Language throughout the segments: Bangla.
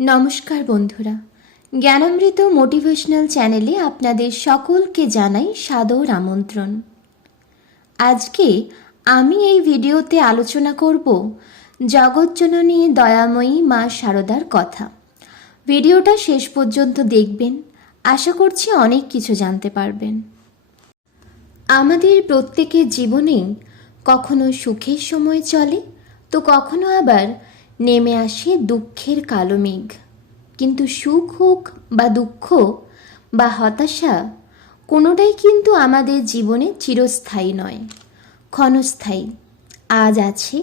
নমস্কার বন্ধুরা, জ্ঞানামৃত মোটিভেশনাল চ্যানেলে আপনাদের সকলকে জানাই সাদর আমন্ত্রণ। আজকে আমি এই ভিডিওতে আলোচনা করব জগৎজননী দয়াময়ী মা শারদার কথা। ভিডিওটা শেষ পর্যন্ত দেখবেন, আশা করছি অনেক কিছু জানতে পারবেন। আমাদের প্রত্যেকের জীবনেই কখনো সুখের সময় চলে, তো কখনো আবার নেমে আসে দুঃখের কালো মেঘ। কিন্তু সুখ হোক বা দুঃখ বা হতাশা, কোনোটাই কিন্তু আমাদের জীবনে চিরস্থায়ী নয়, ক্ষণস্থায়ী। আজ আছে,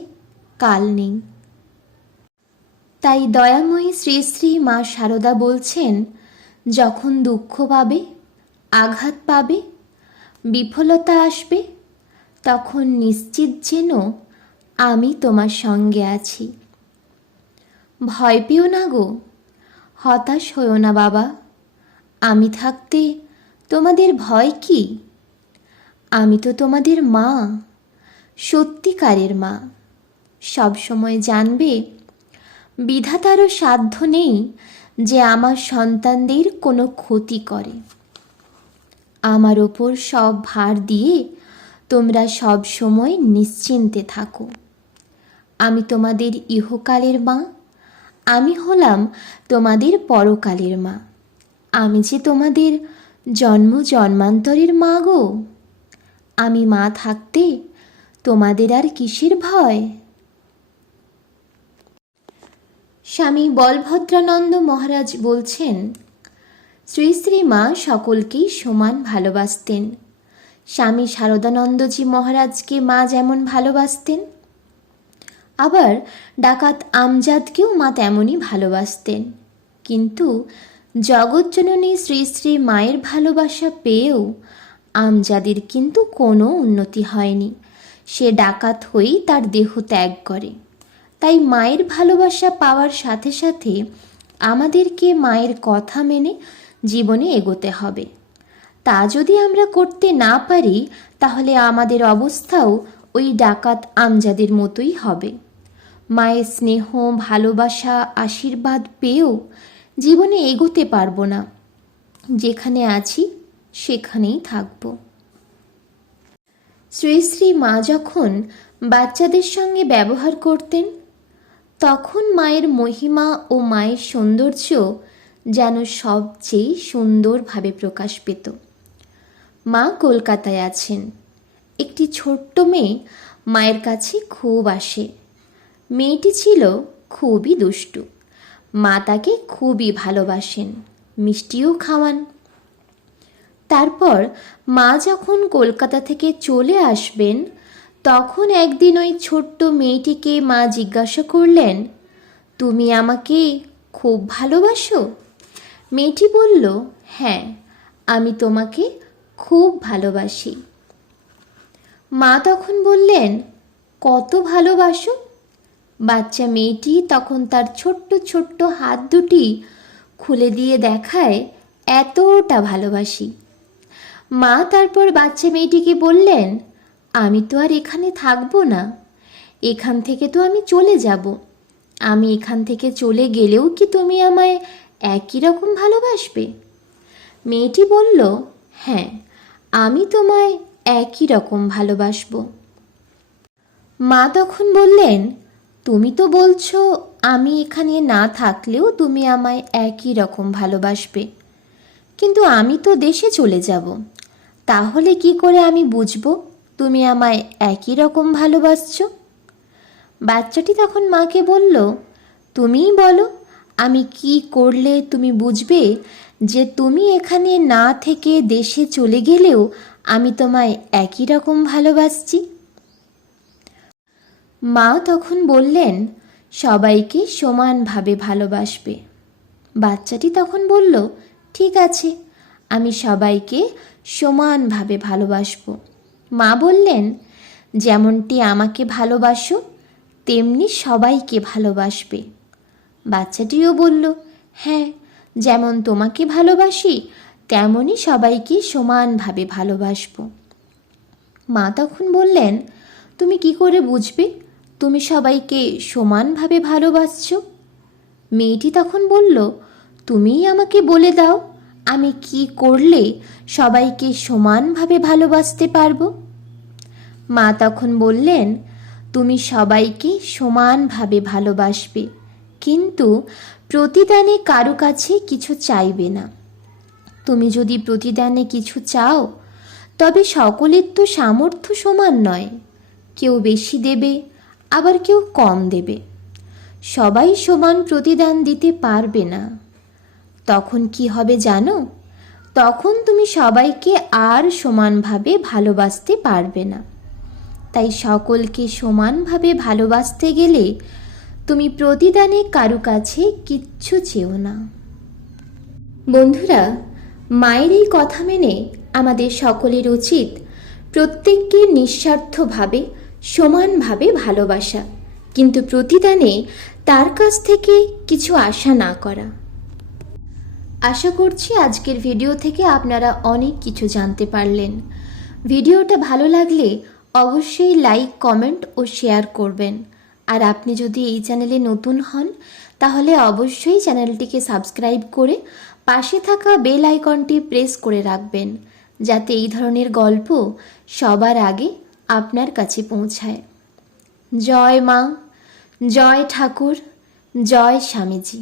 কাল নেই। তাই দয়াময়ী শ্রী শ্রী মা শারদা বলছেন, যখন দুঃখ পাবে, আঘাত পাবে, বিফলতা আসবে, তখন নিশ্চিত যেন আমি তোমার সঙ্গে আছি। ভয় পেও না গো, হতাশ হও না বাবা, আমি থাকতে তোমাদের ভয় কি? আমি তো তোমাদের মা, সত্যিকারের মা। সবসময় জানবে, বিধাতারও সাধ্য নেই যে আমার সন্তানদের কোনো ক্ষতি করে। আমার ওপর সব ভার দিয়ে তোমরা সব সময় নিশ্চিন্তে থাকো। আমি তোমাদের ইহকালের মা, আমি হলাম তোমাদের পরকালের মা। আমি যে তোমাদের জন্ম জন্মান্তরের মা গো। আমি মা থাকতে তোমাদের আর কিসের ভয়? স্বামী বলভদ্রানন্দ মহারাজ বলছেন, শ্রী শ্রী মা সকলকেই সমান ভালোবাসতেন। স্বামী শারদানন্দজি মহারাজকে মা যেমন ভালোবাসতেন, আবার ডাকাত আমজাদকেও মা তেমনই ভালোবাসতেন। কিন্তু জগৎজননী শ্রী শ্রী মায়ের ভালোবাসা পেয়েও আমজাদের কিন্তু কোনো উন্নতি হয়নি। সে ডাকাত হয়েই তার দেহ ত্যাগ করে। তাই মায়ের ভালোবাসা পাওয়ার সাথে সাথে আমাদেরকে মায়ের কথা মেনে জীবনে এগোতে হবে। তা যদি আমরা করতে না পারি, তাহলে আমাদের অবস্থাও ওই ডাকাত আমজাদের মতোই হবে। মায়ের স্নেহ, ভালোবাসা, আশীর্বাদ পেয়েও জীবনে এগোতে পারবো না। যেখানে আছি সেখানেই থাকব। শ্রী শ্রী মা যখন বাচ্চাদের সঙ্গে ব্যবহার করতেন, তখন মায়ের মহিমা ও মায়ের সৌন্দর্য যেন সবচেয়ে সুন্দরভাবে প্রকাশ পেত। মা কলকাতায় আছেন। একটি ছোট্ট মেয়ে মায়ের কাছে খুব আসে। মেয়েটি ছিল খুবই দুষ্টু। মা তাকে খুবই ভালোবাসেন, মিষ্টিও খাওয়ান। তারপর মা যখন কলকাতা থেকে চলে আসবেন, তখন একদিন ওই ছোট্ট মেয়েটিকে মা জিজ্ঞাসা করলেন, তুমি আমাকে খুব ভালোবাসো? মেয়েটি বলল, হ্যাঁ, আমি তোমাকে খুব ভালোবাসি। মা তখন বললেন, কত ভালোবাসো? বাচ্চা মেয়েটি তখন তার ছোট্ট ছোট্ট হাত দুটি খুলে দিয়ে দেখায়, এতটা ভালোবাসি। মা তারপর বাচ্চা মেয়েটিকে বললেন, আমি তো আর এখানে থাকবো না, এখান থেকে তো আমি চলে যাব। আমি এখান থেকে চলে গেলেও কি তুমি আমায় একই রকম ভালোবাসবে? মেয়েটি বলল, হ্যাঁ, আমি তোমায় একই রকম ভালোবাসবো। মা তখন বললেন, তুমি তো বলছো আমি এখানে না থাকলেও তুমি আমায় একই রকম ভালোবাসবে, কিন্তু আমি তো দেশে চলে যাব। তাহলে কি করে আমি বুঝবো তুমি আমায় একই রকম ভালোবাসছো? বাচ্চাটি তখন মাকে বলল, তুমিই বলো, আমি কি করলে তুমি বুঝবে যে তুমি এখানে না থেকে দেশে চলে গেলেও আমি তোমায় একই রকম ভালোবাসছি? মা তখন বললেন, সবাইকে সমানভাবে ভালোবাসবে। বাচ্চাটি তখন বলল, ঠিক আছে, আমি সবাইকে সমানভাবে ভালোবাসবো। মা বললেন, যেমনটি আমাকে ভালোবাসো তেমনি সবাইকে ভালোবাসবে। বাচ্চাটিও বলল, হ্যাঁ, যেমন তোমাকে ভালোবাসি তেমনই সবাইকে সমানভাবে ভালোবাসবো। মা তখন বললেন, তুমি কি করে বুঝবে তুমি সবাইকে সমানভাবে ভালোবাসছো? মেয়েটি তখন বলল, তুমিই আমাকে বলে দাও, আমি কি করলে সবাইকে সমানভাবে ভালোবাসতে পারবো? মা তখন বললেন, তুমি সবাইকে সমানভাবে ভালোবাসবে, কিন্তু প্রতিদানে কারো কাছে কিছু চাইবে না। তুমি যদি প্রতিদানে কিছু চাও, তবে সকলের তো সামর্থ্য সমান নয়। কেউ বেশি দেবে, আবার কেউ কম দেবে। সবাই সমান প্রতিদান দিতে পারবে না। তখন কি হবে জানো? তখন তুমি সবাইকে আর সমানভাবে ভালোবাসতে পারবে না। তাই সকলকে সমানভাবে ভালোবাসতে গেলে তুমি প্রতিদানে কারো কাছে কিচ্ছু চেও না। বন্ধুরা, মায়ের এই কথা মেনে আমাদের সকলের উচিত প্রত্যেককে নিঃস্বার্থভাবে সমানভাবে ভালোবাসা, কিন্তু প্রতিদানে তার কাছ থেকে কিছু আশা না করা। আশা করছি আজকের ভিডিও থেকে আপনারা অনেক কিছু জানতে পারলেন। ভিডিওটা ভালো লাগলে অবশ্যই লাইক, কমেন্ট ও শেয়ার করবেন। আর আপনি যদি এই চ্যানেলে নতুন হন, তাহলে অবশ্যই চ্যানেলটিকে সাবস্ক্রাইব করে পাশে থাকা বেল আইকনটি প্রেস করে রাখবেন, যাতে এই ধরনের গল্প সবার আগে আপনার কাছে পৌঁছায়। জয় মা, জয় ঠাকুর, জয় স্বামীজি।